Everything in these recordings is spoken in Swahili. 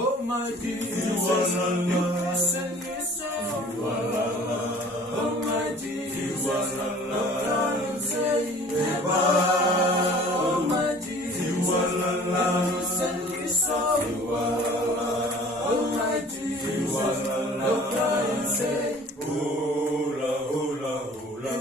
Oh my Jesus, you listen me so. Oh my Jesus, oh God, you say never. Oh my Jesus, you listen me so. Oh my Jesus, oh God, you say hola, hola, hola.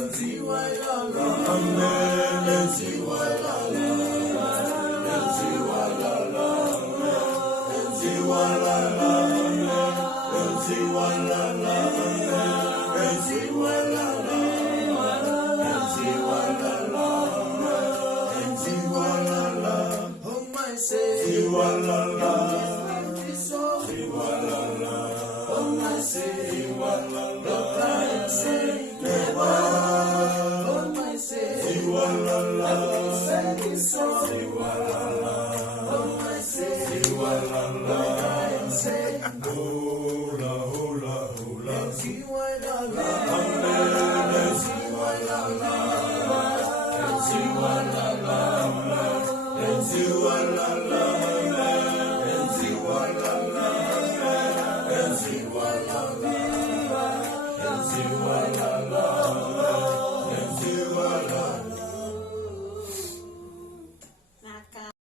Hola,